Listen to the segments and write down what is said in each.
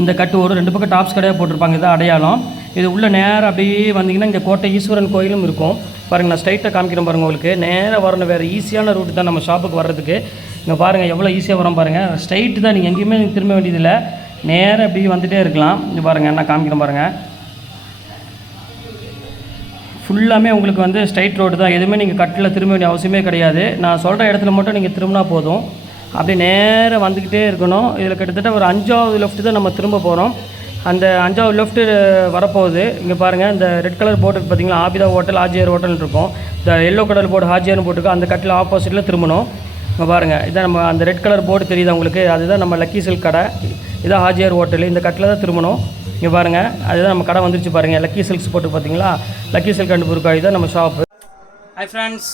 இந்த கட்டு வரும் ரெண்டு பக்கம் டாப்ஸ் கடையாக போட்டிருப்பாங்க இதான் அடையாளம். இது உள்ள நேராக அப்படியே வந்தீங்கன்னா இங்கே கோட்டை ஈஸ்வரன் கோயிலும் இருக்கும். பாருங்கள் நான் ஸ்ட்ரைட்டாக காமிக்கிறேன் பாருங்கள் உங்களுக்கு. நேராக வரணும் வேறு ஈஸியான ரூட் தான் நம்ம ஷாப்புக்கு வர்றதுக்கு. இங்கே பாருங்கள் எவ்வளோ ஈஸியாக வரோம் பாருங்கள் ஸ்ட்ரைட்டு தான் நீங்கள் எங்கேயுமே திரும்ப வேண்டியதில்லை. நேராக அப்படியே வந்துகிட்டே இருக்கலாம். இங்கே பாருங்கள் நான் காமிக்கிறேன் பாருங்கள் ஃபுல்லாமே உங்களுக்கு வந்து ஸ்ட்ரைட் ரோடு தான். எதுவுமே நீங்கள் கட்டில் திரும்ப வேண்டிய அவசியமே கிடையாது. நான் சொல்கிற இடத்துல மட்டும் நீங்கள் திரும்பினா போதும். அப்படி நேராக வந்துக்கிட்டே இருக்கணும். இதில் கிட்டத்தட்ட ஒரு அஞ்சாவது லெஃப்ட் தான் நம்ம திரும்ப போகிறோம் அந்த அஞ்சாவது லெஃப்ட்டு வரப்போகுது. இங்கே பாருங்கள் இந்த ரெட் கலர் போர்டு பார்த்தீங்களா ஆபிதா ஹோட்டல் ஆஜியர் ஹோட்டல்னு இருக்கும். இந்த எல்லோ கலர் போர்டு ஹாஜியர்னு போட்டுருக்கு. அந்த கட்டில் ஆப்போசிட்டில் திரும்பணும். இங்கே பாருங்கள் இதான் நம்ம அந்த ரெட் கலர் போர்டு தெரியுது உங்களுக்கு? அதுதான் நம்ம லக்கி சில்க் கடை. இதான் ஹாஜியார் ஹோட்டல் இந்த கட்டில் தான் திரும்பணும். இங்கே பாருங்கள் அதுதான் நம்ம கடை வந்துருச்சு பாருங்கள் லக்கி சில்க்ஸ் போட்டு பார்த்தீங்களா லக்கி சில்க் அண்ட் புருக்காய் தான் நம்ம shop hi friends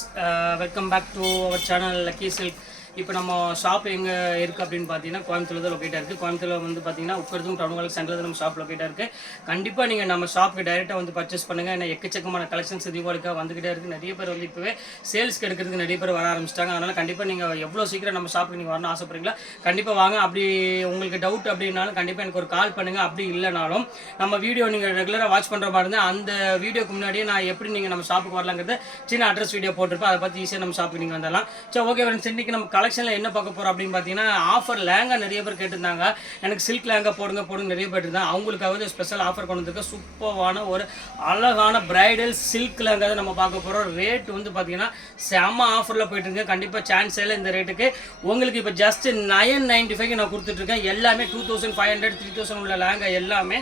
welcome back to our channel Lucky Silk இப்போ நம்ம ஷாப் எங்கே இருக்குது அப்படின்னு பார்த்தீங்கன்னா கோயம்புத்தூர் தான் லொக்கேட்டாக இருக்குது கோயம்புத்தூர் வந்து பார்த்தீங்கன்னா உட்கருதும் டவுன் காலேஜ் சென்டரில் நம்ம ஷாப் லொக்கேட்டாக இருக்குது கண்டிப்பாக நீங்கள் நம்ம ஷாப்புக்கு டைரெக்டாக வந்து பர்ச்சேஸ் பண்ணுங்கள் ஏன்னா எக்கச்சக்கமான கலெக்ஷன்ஸ் தீபாவளிக்காக வந்துக்கிட்டே இருக்குது நிறைய பேர் வந்து இப்போவே சேல்ஸ்க்கு எடுக்கிறதுக்கு நிறைய பேர் வர ஆரம்பிச்சிட்டாங்க. அதனால் கண்டிப்பாக நீங்கள் எவ்வளோ சீக்கிரம் நம்ம ஷாப்புக்கு நீங்கள் வரணும் ஆசைப்படுறீங்களா கண்டிப்பாக வாங்க. அப்படி உங்களுக்கு டவுட் அப்படின்னாலும் கண்டிப்பாக எனக்கு ஒரு கால் பண்ணுங்கள் அப்படி இல்லைனாலும் நம்ம வீடியோ நீங்கள் ரெகுலராக வாட்ச் பண்ணுற மாதிரி இருந்தால் அந்த வீடியோக்கு முன்னாடியே நான் எப்படி நீங்கள் நம்ம ஷாப்புக்கு வரலாங்கிறத சின்ன அட்ரஸ் வீடியோ போட்டிருப்பேன். அதை பற்றி ஈஸியாக நம்ம ஷாப்புக்கு நீங்கள் வந்துடலாம். சரி ஓகே ஃப்ரெண்ட்ஸ் இன்றைக்கி நம்ம கலெக்ஷனில் என்ன பார்க்க போகிறோம் அப்படின்னு பார்த்தீங்கன்னா ஆஃபர் லேங்கா நிறைய பேர் கேட்டிருந்தாங்க. எனக்கு சில்க் லேங்கா போடுங்க போடுங்க நிறைய பேர் இருந்தாங்க. அவங்களுக்காக ஸ்பெஷல் ஆஃபர் கொண்டு வந்திருக்க சூப்பரான ஒரு அழகான பிரைடல் சில்க் லேங்கா தான் நம்ம பார்க்க போகிறோம் ரேட் வந்து பார்த்தீங்கன்னா செம்ம ஆஃபரில் போயிட்டுருக்கு கண்டிப்பாக சான்ஸ் இல்லை இந்த ரேட்டுக்கு உங்களுக்கு இப்போ ஜஸ்ட் நைன் நைன்ட்டி ஃபைவ் நான் கொடுத்துட்ருக்கேன் எல்லாமே two thousand five hundred three thousand உள்ள லேங்கா எல்லாமே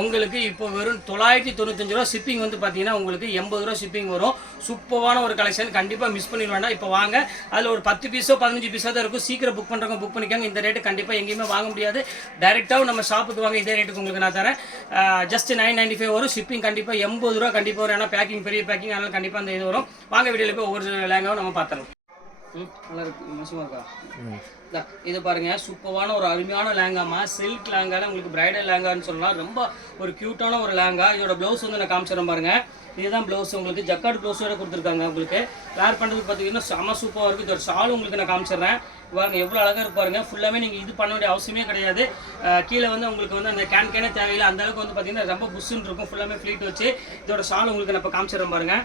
உங்களுக்கு இப்போ வெறும் தொள்ளாயிரத்தி தொண்ணூத்தஞ்சு ரூபா ஷிப்பிங் வந்து பார்த்தீங்கன்னா உங்களுக்கு எண்பது ரூபா ஷிப்பிங் வரும். சூப்பரான ஒரு கலெக்ஷன் கண்டிப்பாக மிஸ் பண்ணிட வேண்டாம். இப்போ வாங்க. அதில் ஒரு பத்து பீஸோ பதினஞ்சு பீஸோ தான் இருக்கும். சீக்கிரம் புக் பண்ணுறவங்க புக் பண்ணிக்கோங்க. இந்த ரேட்டு கண்டிப்பாக எங்கேயுமே வாங்க முடியாது. டேரெக்டாகவும் நம்ம ஷாப்புக்கு வாங்க. இதே ரேட்டுக்கு உங்களுக்கு நான் தரேன். ஜஸ்ட் நைன் நைன்டி ஃபைவ் வரும். ஷிப்பிங் கண்டிப்பாக எண்பது ரூபா கண்டிப்பாக வரும். ஏன்னா பேக்கிங் பெரிய பேக்கிங் அதனால் கண்டிப்பாக அந்த இது வரும். வாங்க வீடியோவில் போய் ஒவ்வொரு லேங்காவும் நம்ம பார்த்துடலாம். நல்லா இருக்கு மோசமாக இருக்கா? இதா, இது பாருங்க சூப்பரான ஒரு அருமையான லேங்காமா சில்க் லேங்கால உங்களுக்கு பிரைடல் லேங்கான்னு சொல்லலாம். ரொம்ப ஒரு கியூட்டான ஒரு லேங்கா இதோட ப்ளவுஸ் வந்து நான் காமிச்சிடறேன் பாருங்க. இதுதான் ப்ளவுஸ் உங்களுக்கு. ஜக்கார்டு ப்ளவுஸோட கொடுத்துருக்காங்க உங்களுக்கு. வேர் பண்ணுறதுக்கு பார்த்தீங்கன்னா செம சூப்பராக இருக்குது இதோட ஷால் உங்களுக்கு நான் காமிச்சிடுறேன். பாருங்க எவ்வளோ அழகாக இருக்கு பாருங்க. ஃபுல்லாமே நீங்கள் இது பண்ண வேண்டிய அவசியமே கிடையாது. கீழே வந்து உங்களுக்கு வந்து அந்த கேன் கேனே தேவையில்லை. அந்த அளவுக்கு வந்து பார்த்தீங்கன்னா ரொம்ப புஷ்ஷுன்னு இருக்கும். ஃபுல்லாமே ஃப்ளீட் வச்சு இதோட ஷால் உங்களுக்கு நான் இப்போ காமிச்சிடுறேன் பாருங்க.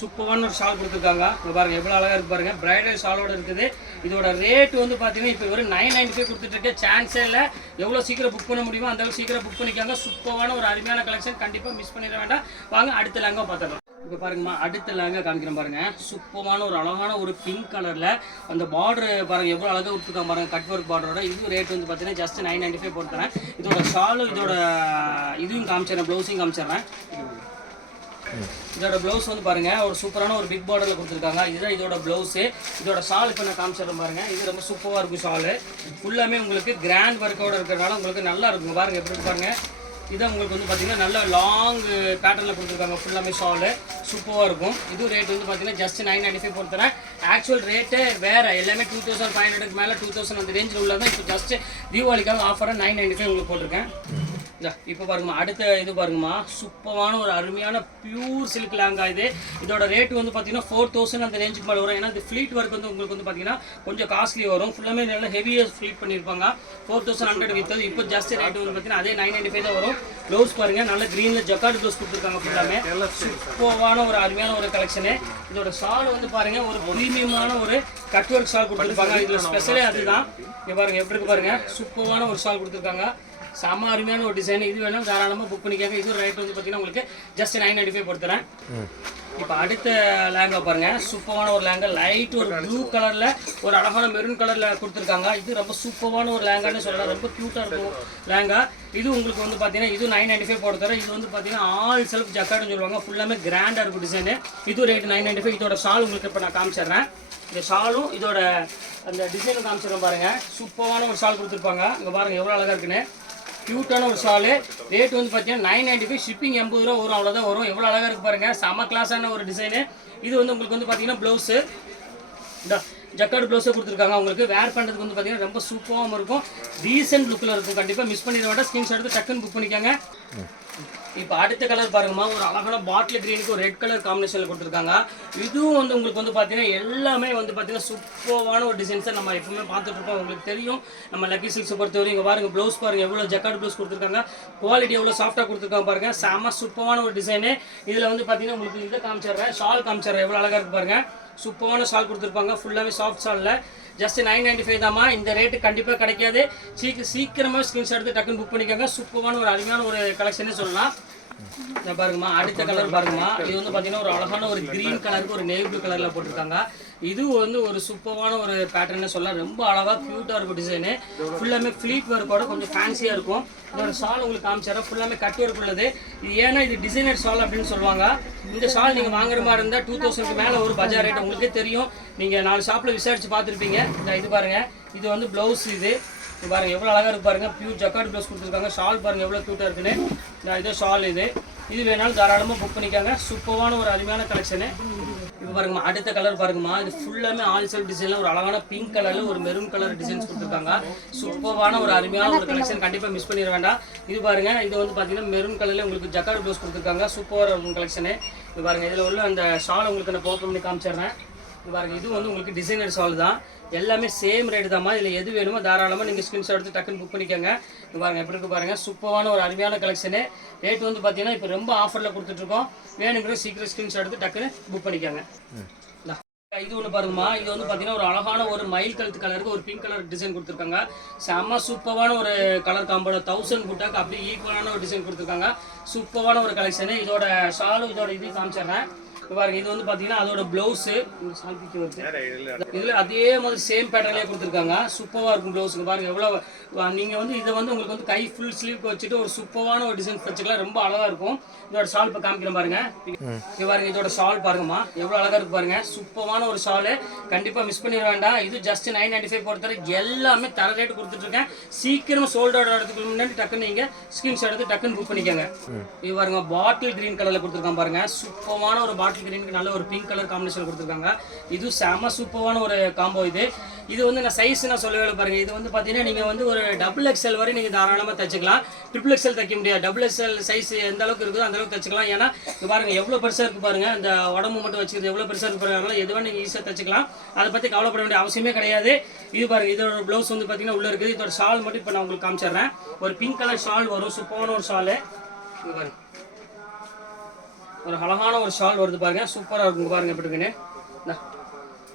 சூப்பரான ஒரு ஷால் கொடுத்துருக்காங்க. இப்போ பாருங்க எவ்வளோ அழகாக இருக்கு பாருங்க. பிரைடல் ஷாலோட இருக்குது. இதோட ரேட் வந்து பார்த்தீங்கன்னா இப்போ ஒரு நைன் நைன்டி ஃபைவ் கொடுத்துட்ருக்கேன் சான்ஸே இல்லை. எவ்வளோ சீக்கிரம் புக் பண்ண முடியுமோ அந்தளவுக்கு சீக்கிரம் புக் பண்ணிக்காங்க. சூப்பரான ஒரு அருமையான கலெக்ஷன் கண்டிப்பாக மிஸ் பண்ணிட வேண்டாம். வாங்க அடுத்த லேங்கா பார்த்துக்கலாம் இப்போ பாருங்கம்மா அடுத்த லேங்க காமிக்கிறேன் பாருங்கள் சூப்பமான ஒரு அழகான ஒரு பிங்க் கலரில் அந்த பார்டர் பாருங்கள் எவ்வளோ அழகாக கொடுத்துருக்காங்க பாருங்கள் கட் ஒர்க் பார்டரோட இது ரேட் வந்து பார்த்தீங்கன்னா ஜஸ்ட் நைன் நைன்டி ஃபைவ் போட்டுறேன் இதோட ஷாலும் இதோட இதுவும் காமிச்சிடுறேன் ப்ளவுஸையும் காமிச்சிடுறேன். இதோட ப்ளவுஸ் வந்து பாருங்க ஒரு சூப்பரான ஒரு பிக் பார்டர்ல கொடுத்துருக்காங்க. இதுதான் இதோட ப்ளவுஸ் இதோட ஷால் இப்போ நான் காமிச்சிடறேன் பாருங்க. இது ரொம்ப சூப்பராக இருக்கும் ஷாலு ஃபுல்லாமே உங்களுக்கு கிராண்ட் ஒர்க்கோட இருக்கிறனால உங்களுக்கு நல்லா இருக்கும். பாருங்க எப்படி இருக்கு பாருங்க. இதான் உங்களுக்கு வந்து பார்த்தீங்கன்னா நல்ல லாங் பேட்டர்னில் கொடுத்துருக்காங்க. ஃபுல்லாமே ஷாலு சூப்பராக இருக்கும். இது ரேட் வந்து பார்த்தீங்கன்னா ஜஸ்ட் நைன் நைன்டி ஃபைவ் பொறுத்தரேன் ஆக்சுவல் ரேட்டு வேறு. எல்லாமே டூ தௌசண்ட் ஃபைவ் ஹண்ட்ரட் மேலே டூ தௌசண்ட் அந்த ரேஞ்சில் உள்ளதான் இப்போ ஜஸ்ட் தீபாவளிக்காக ஆஃபராக நைன் நைன்டி ஃபைவ் உங்களுக்கு போட்டிருக்கேன். இப்போ பாருங்கம்மா அடுத்த இது பாருங்கம்மா. சூப்பரான ஒரு அருமையான பியூர் சில்க் லேங்கா இது. இதோட ரேட் வந்து பார்த்தீங்கன்னா ஃபோர் தௌசண்ட் அந்த ரேஞ்சுக்கு மேலே வரும். ஏன்னா இந்த ஃப்ளீட் ஒர்க் வந்து உங்களுக்கு வந்து பார்த்தீங்கன்னா கொஞ்சம் காஸ்ட்லி வரும். ஃபுல்லாமே நல்லா ஹெவியாக ஃப்ளீட் பண்ணியிருப்பாங்க ஃபோர் தௌசண்ட் ஹண்ட்ரட் வித்தது இப்போ ஜாஸ்தி ரேட் வந்து பார்த்தீங்கன்னா அதே நைன் நைன்டி ஃபைவ் தான் வரும். ப்ளவுஸ் பாருங்கள் நல்ல க்ரீனில் ஜக்கார்டு ப்ளவுஸ் கொடுத்துருக்காங்க ஃபுல்லாமே சூப்பரான ஒரு அருமையான ஒரு கலெக்ஷனு இதோட ஷால் வந்து பாருங்கள் ஒரு ப்ரீமியமான ஒரு கட் ஒர்க் ஷால் கொடுத்துருப்பாங்க. இதில் ஸ்பெஷலே அதுதான். இங்கே பாருங்கள் எப்படி இருக்கு பாருங்க. சூப்பரான ஒரு ஷால் கொடுத்துருக்காங்க. செம்ம அருமையான ஒரு டிசைன் இது வேணும் தாராளமாக புக் பண்ணிக்காங்க இது ரேட் வந்து பார்த்தீங்கன்னா உங்களுக்கு ஜஸ்ட் நைன் நைன்டி ஃபைவ் கொடுத்துறேன். இப்போ அடுத்த லேங்கா பாருங்க. சூப்பரான ஒரு லேங்கா லைட் ஒரு ப்ளூ கலர்ல ஒரு அழகான மெரூன் கலர்ல கொடுத்துருக்காங்க. இது ரொம்ப சூப்பரான ஒரு லேங்கான்னு சொல்லலாம். ரொம்ப கியூட்டா இருக்கும் லேங்கா இது உங்களுக்கு வந்து பார்த்தீங்கன்னா இது நைன் நைன்டி ஃபைவ் போட தர இது வந்து பார்த்தீங்கன்னா ஆல் செல்ஃப் ஜக்கார்ட்னு சொல்லுவாங்க. ஃபுல்லாமே கிராண்டாக இருக்கும் டிசைனு இது ரேட் நைன் நைன்டி ஃபைவ் இதோட ஷால் உங்களுக்கு இப்போ நான் காமிச்சிடுறேன். இந்த ஷாலும் இதோட அந்த டிசைனும் காமிச்சிடுறேன் பாருங்க. சூப்பரான ஒரு ஷால் கொடுத்துருப்பாங்க. இங்கே பாருங்க எவ்வளோ அழகாக இருக்குன்னு. க்யூட்டான ஒரு ஷாலு ரேட் வந்து பார்த்தீங்கன்னா நைன் நைன்ட்டி ஃபைவ் ஷிப்பிங் எண்பது ரூபா வரும் அவ்வளோதான் வரும். எவ்வளோ அழகாக இருக்கு பாருங்க. செம கிளாஸான ஒரு டிசைனு இது வந்து உங்களுக்கு வந்து பார்த்தீங்கன்னா ப்ளவுஸு இந்த ஜக்கார்டு ப்ளவுஸை கொடுத்துருக்காங்க உங்களுக்கு வேர் பண்ணுறதுக்கு வந்து பார்த்தீங்கன்னா ரொம்ப சூப்பராகவும் இருக்கும். டீசென்ட் லுக்கில் இருக்கும். கண்டிப்பாக மிஸ் பண்ணிட வேண்டாம். ஸ்கிரீன்ஷாட் எடுத்து டக்குன்னு புக் பண்ணிக்கோங்க. இப்போ அடுத்த கலர் பாருங்கம்மா ஒரு அழகான பாட்டில் க்ரீனுக்கு ஒரு ரெட் கலர் காம்பினேஷனில் கொடுத்துருக்காங்க. இதுவும் வந்து உங்களுக்கு வந்து பார்த்தீங்கன்னா எல்லாமே வந்து பார்த்தீங்கன்னா சூப்பரான ஒரு டிசைன்ஸை நம்ம எப்பவுமே பார்த்துட்டு இருப்போம் உங்களுக்கு தெரியும். நம்ம லக்கி சில்க்ஸை பொறுத்தவரை இங்கே பாருங்கள் ப்ளவுஸ் பாருங்கள் எவ்வளோ ஜக்கார்டு ப்ளவுஸ் கொடுத்துருக்காங்க. குவாலிட்டி எவ்வளோ சாஃப்டாக கொடுத்துருக்காங்க பாருங்க. செம சூப்பரான ஒரு டிசைனு இதில் வந்து பார்த்தீங்கன்னா உங்களுக்கு இதை காமிச்சிடுறேன். ஷால் காமிச்சிடுறேன். எவ்வளோ அழகாக இருக்கு பாருங்கள் சூப்பரான ஷால் கொடுத்துருப்பாங்க. ஃபுல்லாகவே சாஃப்ட் ஷாலில் ஜஸ்ட் நைன் நைன்டி ஃபைவ் தாம்மா இந்த ரேட்டு கண்டிப்பாக கிடைக்காது. சீக்கிரம் சீக்கிரமாக ஸ்கிரீன்ஷாட் எடுத்து டக்குன்னு புக் பண்ணிக்கோங்க. சூப்பரான ஒரு அருமையான ஒரு கலெக்ஷனே சொல்லலாம். பாருங்கம்மா அடுத்த கலர் பாருங்கம்மா. இது வந்து பார்த்தீங்கன்னா ஒரு அழகான ஒரு கிரீன் கலருக்கு ஒரு நேவி ப்ளூ கலரில் போட்டிருக்காங்க. இது வந்து ஒரு சூப்பரான ஒரு பேட்டர்னு சொல்லலாம். ரொம்ப அழகாக க்யூட்டாக இருக்கும் டிசைனு ஃபுல்லாமே ஃப்ளீட் ஒர்க்கோட கொஞ்சம் ஃபேன்சியாக இருக்கும். இதோட ஷால் உங்களுக்கு காமிச்சாரா ஃபுல்லாமே கட் ஒர்க் உள்ளது. இது ஏன்னா இது டிசைனர் ஷால் அப்படின்னு சொல்லுவாங்க. இந்த ஷால் நீங்கள் வாங்குற மாதிரி இருந்தால் டூ தௌசண்ட்க்கு மேலே ஒரு பஜார் ரேட் உங்களுக்கே தெரியும். நீங்கள் நாலு ஷாப்பில் விசாரித்து பார்த்துருப்பீங்க. இந்த இது பாருங்கள் இது வந்து ப்ளவுஸ் இது. பாருங்கள் எவ்வளோ அழகாக இருக்கு பாருங்க. பியூர் ஜக்கார்ட் ப்ளவுஸ் கொடுத்துருக்காங்க. ஷால் பாருங்கள் எவ்வளோ க்யூட்டாக இருக்குன்னு. நான் இதோ ஷால் இது. இது வேணாலும் தாராளமாக புக் பண்ணிக்காங்க. சூப்பரான ஒரு அருமையான கலெக்ஷனு இப்போ பாருங்கம்மா அடுத்த கலர் பாருங்கம்மா. இது ஃபுல்லாமே ஆல் செல் டிசைனில் ஒரு அழகான பிங்க் கலரில் ஒரு மெரூன் கலர் டிசைன்ஸ் கொடுத்துருக்காங்க. சூப்பரான ஒரு அருமையான ஒரு கலெக்ஷன் கண்டிப்பாக மிஸ் பண்ணிட வேண்டாம். இது பாருங்கள் இது வந்து பார்த்தீங்கன்னா மெரூன் கலரில் உங்களுக்கு ஜக்கார்ட் ப்ளவுஸ் கொடுத்துருக்காங்க. சூப்பராக இருக்கும் கலெக்ஷனு இது பாருங்கள் இதில் உள்ள அந்த ஷால் உங்களுக்கு நான் ஓப்பன் பண்ணி காமிச்சிடுறேன். பாருங்க. இது வந்து உங்களுக்கு டிசைனர் சால் தான். எல்லாமே சேம் ரேட் தான்மா இதில் எது வேணுமோ தாராளமாக நீங்கள் ஸ்கிரீன்ஷாட் எடுத்து டக்குன்னு புக் பண்ணிக்கோங்க. பாருங்கள் பாருங்க எப்படி இருக்கு பாருங்க. சூப்பரான ஒரு அருமையான கலெக்ஷனு ரேட் வந்து பார்த்தீங்கன்னா இப்போ ரொம்ப ஆஃபரில் கொடுத்துட்ருக்கோம் வேணுங்கிற சீக்கிரம் ஸ்கிரீன்ஷாட் எடுத்து டக்குன்னு புக் பண்ணிக்கோங்க. இது ஒன்று பாருங்கம்மா. இது வந்து பார்த்தீங்கன்னா ஒரு அழகான ஒரு மயில் கழுத்து கலருக்கு ஒரு பிங்க் கலர் டிசைன் கொடுத்துருக்காங்க. செம்ம சூப்பரான ஒரு கலர் காம்போட தௌசண்ட் புட்டாக்கு அப்படியே ஈக்குவலான ஒரு டிசைன் கொடுத்துருக்காங்க. சூப்பரான ஒரு கலெக்ஷனு இதோட ஷாலும் இதோட இது காமிச்சிடுறேன். பாருங்க இது வந்து பார்த்தீங்கன்னா அதோட ப்ளவுஸு இதில் அதே மாதிரி சேம் பேட்டர்லேயே கொடுத்துருக்காங்க. சூப்பராக இருக்கும் ப்ளவுஸுங்க பாருங்க எவ்வளோ நீங்கள் வந்து இதை வந்து உங்களுக்கு வந்து கை ஃபுல் ஸ்லீவ் வச்சுட்டு ஒரு சூப்பரான ஒரு டிசைன் வச்சுக்கலாம் ரொம்ப அழகாக இருக்கும். இதோட ஷால் இப்போ காமிக்கிறேன் பாருங்க. இது பாருங்க இதோட ஷால் பாருங்கம்மா. எவ்வளோ அழகாக இருக்கு பாருங்க. சூப்பரான ஒரு ஷாலு கண்டிப்பாக மிஸ் பண்ணிட வேண்டாம். இது ஜஸ்ட் நைன் நைன்டி ஃபைவ் பொறுத்தவரை எல்லாமே தர ரேட் கொடுத்துட்ருக்கேன். சீக்கிரம் சோல்ட் அவுட் ஆகிறதுக்கு முன்னாடி டக்குன்னு நீங்கள் ஸ்க்ரீன்ஷாட் எடுத்து டக்குன்னு புக் பண்ணிக்கோங்க. இது பாருங்க பாட்டில் கிரீன் கலரில் கொடுத்துருக்கான் பாருங்க. சூப்பரான ஒரு பாட்டில் கிரீனுக்கு நல்ல ஒரு பிங்க் கலர் காம்பினேஷன் கொடுத்துருக்காங்க. இது செம சூப்பரான ஒரு காம்போ இது. இது வந்து நான் சைஸ் நான் சொல்லவே பாருங்கள் பாருங்க. இது வந்து பார்த்தீங்கன்னா நீங்கள் வந்து ஒரு டபுள் எக்ஸ்எல் வரை நீங்கள் தாராளமாக தச்சுக்கலாம். ட்ரிபிள் எக்ஸ்எல் தைக்க முடியாது. டபுள் எக்ஸ்எல் சைஸ் எந்த அளவுக்கு இருக்குதோ அந்த அளவுக்கு தச்சுக்கலாம். ஏன்னா இது பாருங்கள் எவ்வளோ பெருசாக இருக்குது பாருங்கள் அந்த உடம்பு மட்டும் வச்சுக்கிறது எவ்வளோ பெருசாக இருக்கு பாருங்க. எதுவாக நீங்கள் ஈஸியாக தச்சுக்கலாம். அதை பற்றி கவலைப்பட வேண்டிய அவசியமே கிடையாது. இது பாருங்கள் இதோட ப்ளவுஸ் வந்து பார்த்தீங்கன்னா உள்ளே இருக்குது. இதோட ஷால் மட்டும் இப்போ நான் உங்களுக்கு காமிச்சிடுறேன். ஒரு பிங்க் கலர் ஷால் வரும். சூப்பரான ஒரு ஷாலு இது பாருங்க. ஒரு அழகான ஒரு ஷால் வருது பாருங்க. சூப்பராக இருக்கும் பாருங்க எப்படி இருக்குன்னு.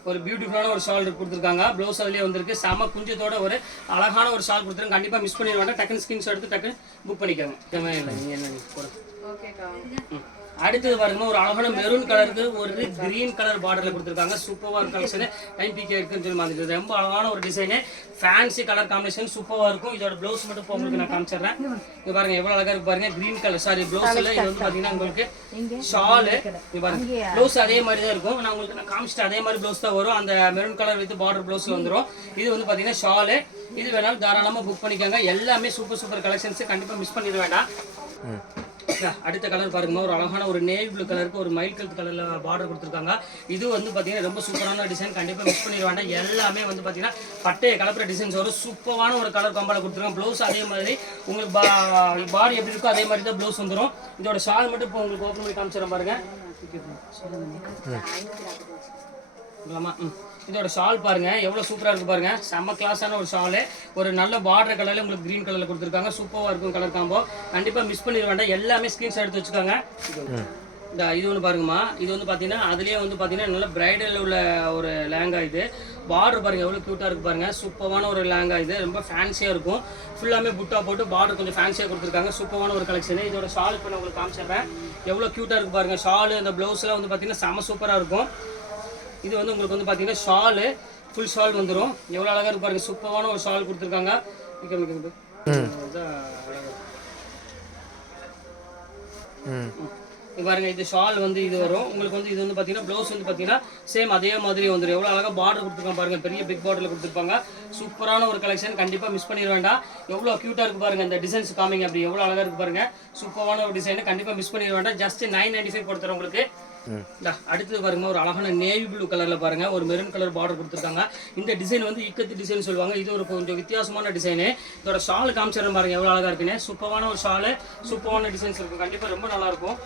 ஒரு பியூட்டிஃபுல்லான ஒரு ஷால் கொடுத்துருக்காங்க. ப்ளவுஸ் அதுலேயே வந்திருக்கு. செம குஞ்சத்தோட ஒரு அழகான ஒரு ஷால் கொடுத்துருங்க கண்டிப்பாக மிஸ் பண்ணிட வேண்டாம். டக்குன்னு ஸ்கிரீன்ஷாட் எடுத்து டக்குன்னு புக் பண்ணிக்கோங்க. இல்லை நீங்கள் என்ன போடுங்க. அடுத்தது பாருங்க ஒரு அழகான மெரூன் கலருக்கு ஒரு கிரீன் கலர் பார்டர்ல கொடுத்துருக்காங்க. சூப்பராக கலெக்ஷன் டைம் பிகே இருக்குன்னு சொல்லி மாதிரி ரொம்ப அழகான ஒரு டிசைனு ஃபேன்சி கலர் காம்பினேஷன் சூப்பராக இருக்கும். இதோட ப்ளவுஸ் மட்டும் இப்போ உங்களுக்கு நான் காமிச்சிடுறேன். இது பாருங்க எவ்வளோ அழகா இருக்கு பாருங்க. கிரீன் கலர் சாரி ப்ளவுஸ்ல இது வந்து பார்த்தீங்கன்னா உங்களுக்கு ஷாலு இது பாருங்க. ப்ளவுஸ் அதே மாதிரி தான் இருக்கும். நான் உங்களுக்கு நான் காமிச்சிட்டு அதே மாதிரி ப்ளவுஸ் தான் வரும். அந்த மெரூன் கலர் வித் பார்டர் ப்ளவுஸ்ல வந்துரும். இது வந்து பார்த்தீங்கன்னா ஷாலு இது வேணாலும் தாராளமாக புக் பண்ணிக்கோங்க. எல்லாமே சூப்பர் சூப்பர் கலெக்ஷன்ஸ் கண்டிப்பாக மிஸ் பண்ணிட வேண்டாம். அடுத்த கலர் பாருங்க ஒரு அழகான ஒரு நேவி ப்ளூ கலருக்கு ஒரு மைல் கலர் கலர்ல பார்டர் கொடுத்துருக்காங்க இது வந்து பாத்தீங்கன்னா ரொம்ப சூப்பரான டிசைன் கண்டிப்பா மிஸ் பண்ணிட வேண்டாம் எல்லாமே வந்து பாத்தீங்கன்னா பட்டைய கலப்புற டிசைன்ஸ் வரும் சூப்பரான ஒரு கலர் காம்பால கொடுத்துருக்காங்க ப்ளவுஸ் அதே மாதிரி உங்களுக்கு பாடி எப்படி இருக்கோ அதே மாதிரி தான் ப்ளவுஸ் வந்துடும் இதோட ஷால் மட்டும் இப்போ உங்களுக்கு ஓப்பன் பண்ணி காமிச்சிடறேன் பாருங்க ம். இதோட ஷால் பாருங்க. எவ்வளோ சூப்பராக இருக்கு பாருங்க. செம்ம கிளாஸான ஒரு ஷாலு ஒரு நல்ல பார்டர் கலரில் உங்களுக்கு கிரீன் கலரில் கொடுத்துருக்காங்க. சூப்பராக இருக்கும் கலர் காம்போ கண்டிப்பாக மிஸ் பண்ணிட வேண்டாம். எல்லாமே ஸ்கிரீன்ஷாட் எடுத்து வச்சுக்கோங்க. இந்த இது ஒன்று பாருங்கம்மா. இது வந்து பார்த்தீங்கன்னா அதுலேயே வந்து பார்த்தீங்கன்னா நல்ல பிரைடல் உள்ள ஒரு லேங்கா இது. பார்டர் பாருங்க எவ்வளோ க்யூட்டாக இருக்கு பாருங்கள் சூப்பரான ஒரு லேங்கா இது. ரொம்ப ஃபேன்சியாக இருக்கும். ஃபுல்லாமே புட்டா போட்டு பார்டர் கொஞ்சம் ஃபேன்சியாக கொடுத்துருக்காங்க. சூப்பரான ஒரு கலெக்ஷன் இதோட ஷால் இப்போ நான் உங்களுக்கு காமிச்சிடுறேன். எவ்வளோ க்யூட்டாக இருக்கு பாருங்கள் ஷாலு அந்த ப்ளவுஸ்லாம் வந்து பார்த்தீங்கன்னா செம சூப்பராக இருக்கும். இது வந்து உங்களுக்கு வந்து பார்த்தீங்கன்னா ஷாலு ஃபுல் ஷால் வந்துடும் எவ்வளோ அழகாக இருக்கு பாருங்க. சூப்பரான ஒரு ஷால் கொடுத்துருக்காங்க. இருக்கு. இங்க பாருங்க இது ஷால் வந்து இது வரும். உங்களுக்கு வந்து இது வந்து பார்த்தீங்கன்னா ப்ளவுஸ் வந்து பார்த்தீங்கன்னா சேம் அதே மாதிரி வந்துடும் எவ்வளோ அழகாக பார்டர் கொடுத்துருக்காங்க பாருங்க. பெரிய பிக் பார்டரில் கொடுத்துருப்பாங்க. சூப்பரான ஒரு கலெக்ஷன் கண்டிப்பாக மிஸ் பண்ணிட வேண்டாம். எவ்வளோ க்யூட்டாக இருக்கு பாருங்க. இந்த டிசைன்ஸ் காமிங்க அப்படி. எவ்வளோ அழகாக இருக்கு பாருங்க. சூப்பரான ஒரு டிசைன் கண்டிப்பாக மிஸ் பண்ணிட வேண்டாம். ஜஸ்ட் நைன் நைன்டி ஃபைவ் கொடுத்துறேன் உங்களுக்கு. அடுத்தது பாருங்க ஒரு அழகான நேவி ப்ளூ கலர்ல பாருங்க ஒரு மெரூன் கலர் பார்டர் கொடுத்துருக்காங்க. இந்த டிசைன் வந்து இக்கத்து டிசைன் சொல்லுவாங்க. இது ஒரு கொஞ்சம் வித்தியாசமான டிசைனு இதோட ஷால் காமிச்சிடறேன் பாருங்க எவ்வளவு அழகா இருக்குன்னு. சூப்பரான ஒரு ஷாலு சூப்பரான டிசைன்ஸ் இருக்கும் கண்டிப்பா ரொம்ப நல்லா இருக்கும்.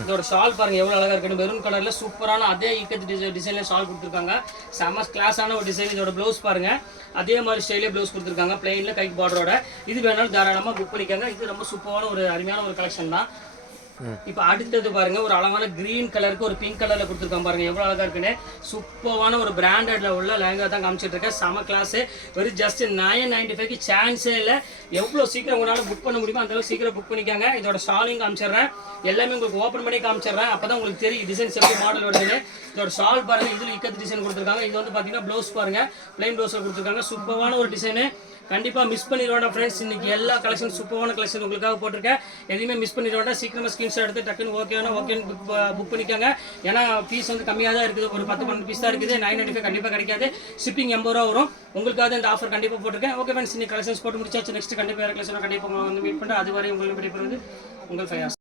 இதோட ஷால் பாருங்க எவ்வளவு அழகா இருக்குன்னு. மெரூன் கலர்ல சூப்பரான அதே இக்கத்து டிசைன் டிசைன்ல ஷால் கொடுத்துருக்காங்க. செம கிளாஸான ஒரு டிசைன் இதோட ப்ளவுஸ் பாருங்க. அதே மாதிரி ஸ்டைலே ப்ளவுஸ் கொடுத்துருக்காங்க பிளெயின்ல கைக்கு பார்டரோட இது வேணாலும் தாராளமா புக் பண்ணிக்கோங்க. இது ரொம்ப சூப்பரான ஒரு அருமையான ஒரு கலெக்ஷன் தான். இப்போ அடுத்தது பாருங்க ஒரு அழகான கிரீன் கலருக்கு ஒரு பிங்க் கலர்ல கொடுத்துருக்கோம் பாருங்க. எவ்வளவு அழகா இருக்குன்னு. சூப்பரான ஒரு பிராண்டட்ல உள்ள லேங்கா தான் காமிச்சிட்டு இருக்கேன். செம கிளாஸ் வெறும் ஜஸ்ட் நைன் நைன்டி ஃபைவ்க்கு சான்ஸே இல்லை. எவ்வளோ சீக்கிரம் உங்களால புக் பண்ண முடியுமோ அந்த அளவுக்கு சீக்கிரம் புக் பண்ணிக்காங்க. இதோட ஸ்டாலிங் காமிச்சிடுறேன். எல்லாமே உங்களுக்கு ஓப்பன் பண்ணி காமிச்சிடுறேன். அப்பதான் உங்களுக்கு தெரியும் டிசைன்ஸ் எப்படி மாடல் வருதுன்னு. இதோட ஷால் பாருங்க இதுல இக்கத்து டிசைன் கொடுத்துருக்காங்க. இது வந்து பாத்தீங்கன்னா ப்ளவுஸ் பாருங்க. பிளைன் ப்ளவுஸ் கொடுத்துருக்காங்க. சூப்பரான ஒரு டிசைனு கண்டிப்பா மிஸ் பண்ணிட ஃப்ரெண்ட்ஸ் இன்னைக்கு எல்லா கலெக்ஷன் சூப்பரான கலெக்ஷன் உங்களுக்காக போட்டிருக்கேன். எதையுமே மிஸ் பண்ணிட வேண்டாம். சீக்கிரமா ஸ்கிரீன்ஷாட் எடுத்து டக்குன்னு ஓகேனா ஓகேன்னு புக் புக் பண்ணிக்கோங்க. ஏன்னா பீஸ் வந்து கம்மியாக தான் இருக்குது. ஒரு பத்து பன்னெண்டு பீஸ் தான் இருக்குது. நைன் நைன்டி ஃபைவ் கண்டிப்பாக கிடைக்காது. ஷிப்பிங் எண்பது ரூபா வரும். உங்களுக்காக இந்த ஆஃபர் கண்டிப்பாக போட்டிருக்கேன். ஓகே ஃப்ரெண்ட்ஸ் இன்னைக்கு கலெக்ஷன்ஸ் போட்டு முடிச்சாச்சு. நெக்ஸ்ட் கண்டிப்பாக வேறு கலெக்ஷன் கண்டிப்பாக வந்து மீட் பண்ணுறேன் அதுவரை உங்களுக்கு விடைபெறுவது உங்கள் ஃபைவ்